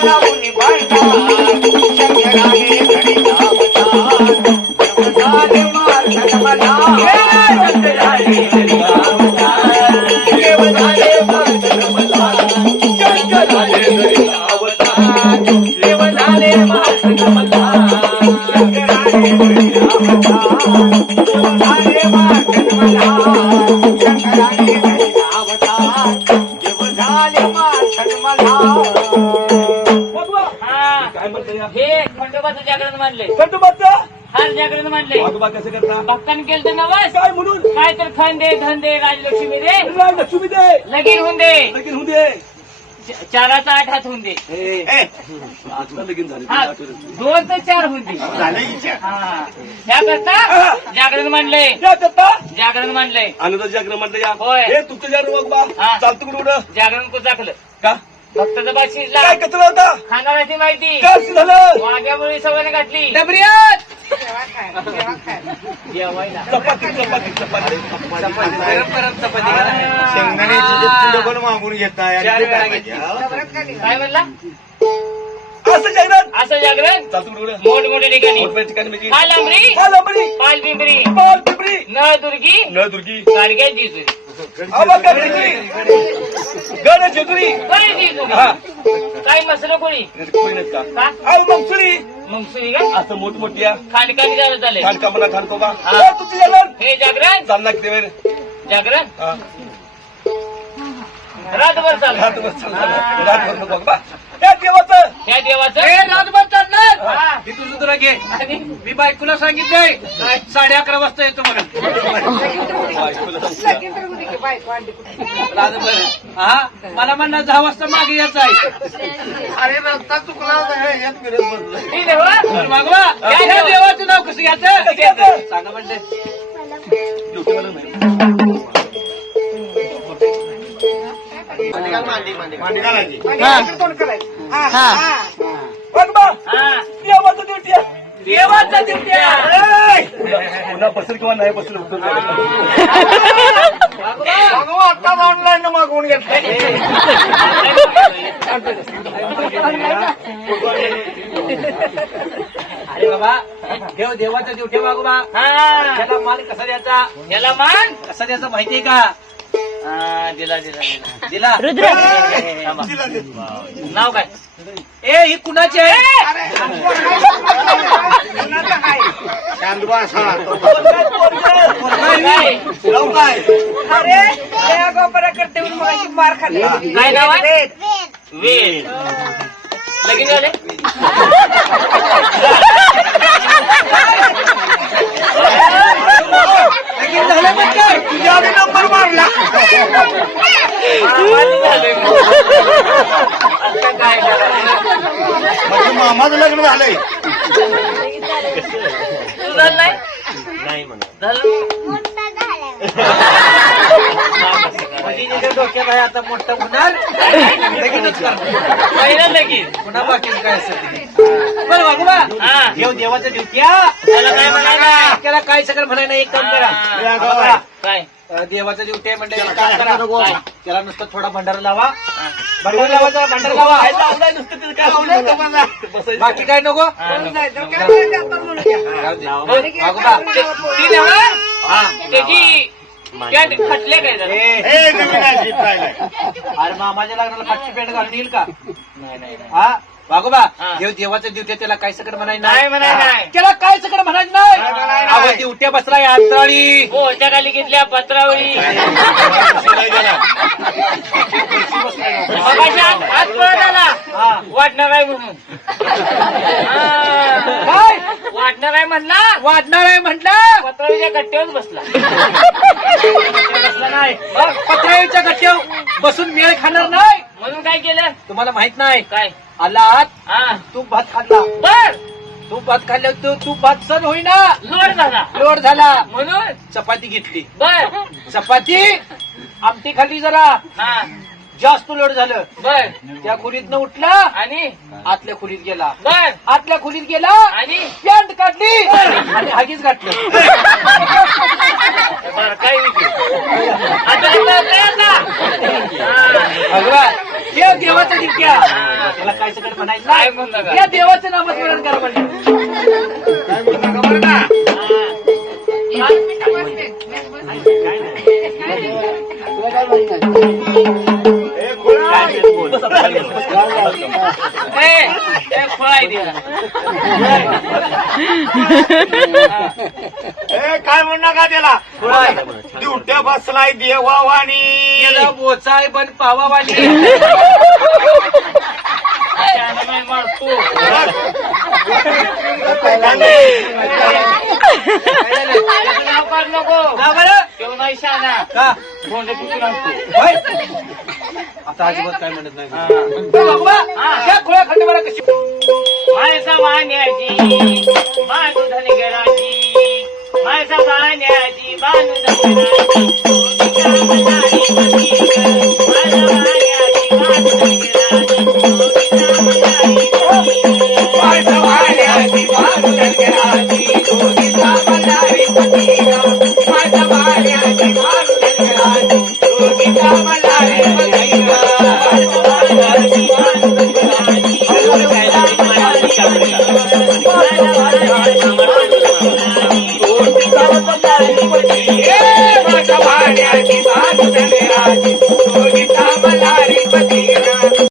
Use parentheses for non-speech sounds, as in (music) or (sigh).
না উনি ভয় না मानले खंडोबाचं हार जागरण मानले वाघोबा कसं करता? भक्तांनी केलं तर नवस. काय म्हणून? काय तर खण दे धन दे राजलक्ष्मी दे. राम लक्ष्मी दे. लगीन होऊन दे. लगीन होऊ दे. चाराचा आठ हात होऊन दे. लगीन झाले. हा दोन ते चार होऊन दे. हा. त्याकरता जागरण मानले या दत्ता जागरण मानले आनंद जागरण म्हणलं या. होय. हे तुमचं जागरण वाघोबा. हा. चालतं कुठं कुठं जागरण को दाखलं का? भक्ताचं बात शिजला काय कचरा होता? खाणाऱ्याची माहिती. काय असं झालं? वाघ्यामुळे सवयने घातली. जेवायला. चपाती चपाती चपाती. पण मागून घेताय काय म्हणला? असं जागरण? असं जागरण? चालतं कुठं मोठमोठ्या ठिकाणी. मोठ्या ठिकाणी म्हणजे लांबरी लांबडी? पाल पिंपरी पाल पिंपरी नळ दुर्गी नळ दुर्गी गाडग्या जिजुरी जिजुरी हा. काय मसलं कोणी? कोणी नाहीत का? असं मोठमोठ्या खाणकानी झालं झालंय खानका म्हणा खानकोबा हा. हे जागरण? हे चालणार वेळ. जागरण? हा. रातभर चाललं रातभर चालणार रातभर बघ बा. हे देवाचं. ह्या देवाचं? चालणार. हा. ही. तुझं तुला घे. मी बायकोला सांगितलंय. साडे अकरा वाजता येतो म्हणून. रातभर हा? मला म्हणणार दहा वाजता मागे यायचं आहे. अरे रस्ता चुकला होता यात फिरत बसलोय. ही देवा. तर मागवा. या? देवाचं नाव कसं घ्यायचं? सांगा म्हणले. डोक्याला नाही. मांडी घालायची. हा. देवाचा! पुन्हा बसेल किंवा नाही बसेल उत्तर आत्ताच ऑनलाईन मागवून अरे बाबा देव देवाचा दिवटे मागवा हा. त्याला मान कसा द्यायचा? याला मान कसा द्यायचा माहितीये का? हा दिला दिला दिला. दिला. थांबा. नाव काय? ए ही कुणाची आहे? चांदवा साळा. काय राव काय? काय नाव आहे? वेद. लगीन झाले लगीन झालं पण काय तुझ्या आधी नंबर मारला मामाचं झालंय मग. आता काय करायचं? मामाचं लग्न झालंय. झालं? नाही म्हणजे डोक्यात आहे आता मोठं होणार. लगीनच करणार. पहिलं लगीन. पुन्हा बाकीचं काय असेल बरं वागोबा हा. देव देवाचं ड्युट्या त्याला काय म्हणायला? त्याला काय सगळं म्हणाय नाही एक काम करा. काय? अं, देवाचं ड्युटी आहे म्हणजे काय करा? त्याला नुसतं थोडा भंडारा लावा. भंडारा लावायचा भंडारा लावा. बाकी काय नको? हा. राहू दे. ती त्याची पॅन्ट खटले काय जरा? हे. अरे मामाच्या लग्नाला फाटची पेंट घालून येईल का नाही नाही नाही. हा हा. देव देवाचं ड्युटी त्याला काय सकट म्हणाय नाही म्हणाय नाही. त्याला काय सकट म्हणायचं नाही काय म्हणाय अहो नाही. ड्युट्या बसलाय अंतराळी हो त्या खाली घेतल्या पत्रावळी मगाशी आत आत पळत आला हा. वाटणार आहे म्हणून हा. काय वाटणार आहे म्हणला? वाढणार आहे म्हटलं पत्रावळीच्या कट्ट्यावर बसला. बसला नाही. मग गट्ट्यावर बसून मेळ खाणार नाही. म्हणून काय केलं? तुम्हाला माहीत नाही. काय? आलात हा. तूप भात खाल्ला. बर. तूप भात खाल्ल्यावर तू तूप भात सण होईना. लोड झाला. लोड झाला. म्हणून? चपाती घेतली. बर. चपाती आमटी खाल्ली जरा. हा. जास्त लोड झालं. बर. त्या खोलीतनं उठला आणि? आतल्या खोलीत गेला. बर. आतल्या खोलीत गेला आणि? पॅन्ट काढली आणि हागीच घातलं. बर काय विषय आता आता आता आता. हा. भगवान हे देवाचं टिक्या त्याला काय सगळं म्हणायचं या देवाचं ए, काय म्हणू नका त्याला? खुळाय. दिवट्या बसलाय देवावाणी. त्याला बोचाय पण पावावाली (laughs) त्यानं मी मारतो. त्याचं नाव काढ नको का बरं तेव्हा नाही शाना का? होय? (laughs) आता अजिबात काय म्हणत नाही. त्या खोळ्या खंड बरं कशी माणसा वाण्याची बांधू धनगराची माणसा वाण्याची बांधू धनगराची माणसं वाण्याची, बांधू धनगराची,